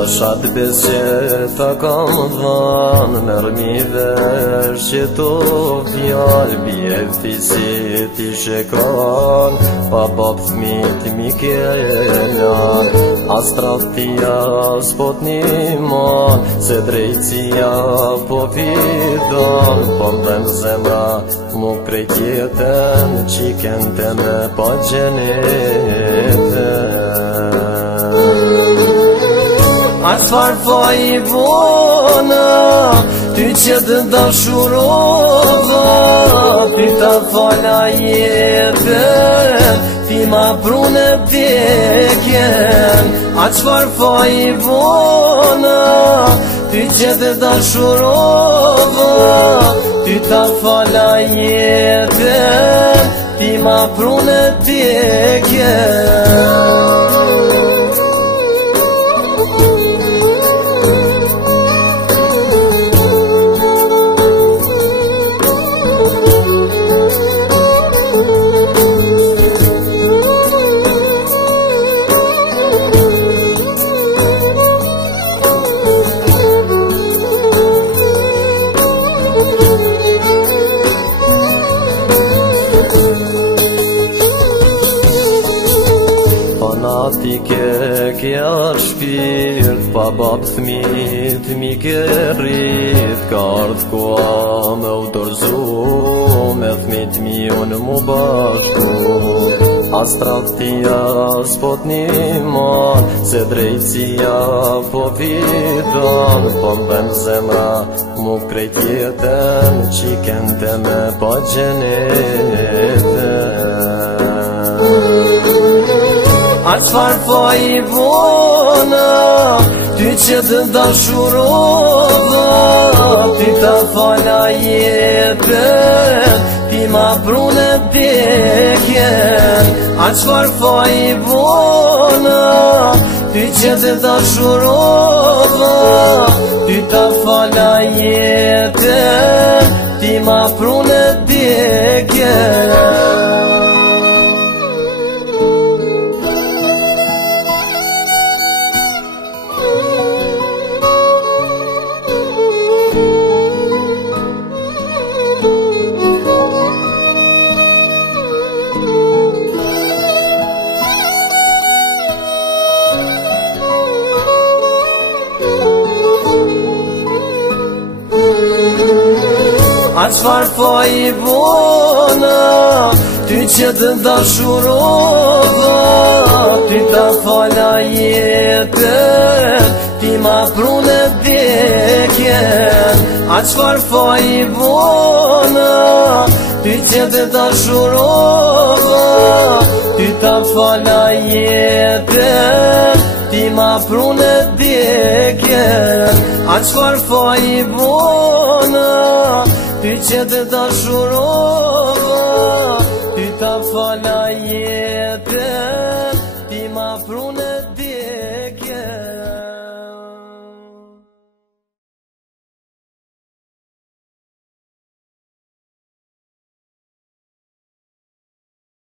Pashat besjeta kam dhanë nërmi vesh që to fjallë bjefti si ti shekran pa bab fmit Mikelan as traftia s'pot një se drejtësia po fidan po mdhem zemra mu krejt jetën qiken të me pa gjenetën Asfar fa I bona, ty që të dashurova, ty ta fala jetën, ti ma prune vdekjen. Asfar fa I bona, ty që të dashurova, ty ta fala jetën, ti ma prune vdekjen. Fanatike kja shpirt pa bab thmit mi ke rrit ka ardh koha me u dorzu me thmit mi unë mu bashku as tradhtia s'pot një se drejtësia po fidan po mbem zemra mu krejt jetën qiken të me pa gjenetën Asfar fa I bona, ty që të dashurova, ty ta fala jetën, ti ma prune vdekjen. Asfar fa I bona, ty që të dashurova, ty ta fala jetën, ti ma prune vdekjen. Asfar fa I bona, ty që të dashurova, ty ta fala jetën, ti ma prune vdekjen. Asfar fa I bona, ty që të dashurova, ty ta fala jetën, ti ma prune vdekjen. Asfar fa I bona, ty që të dashurova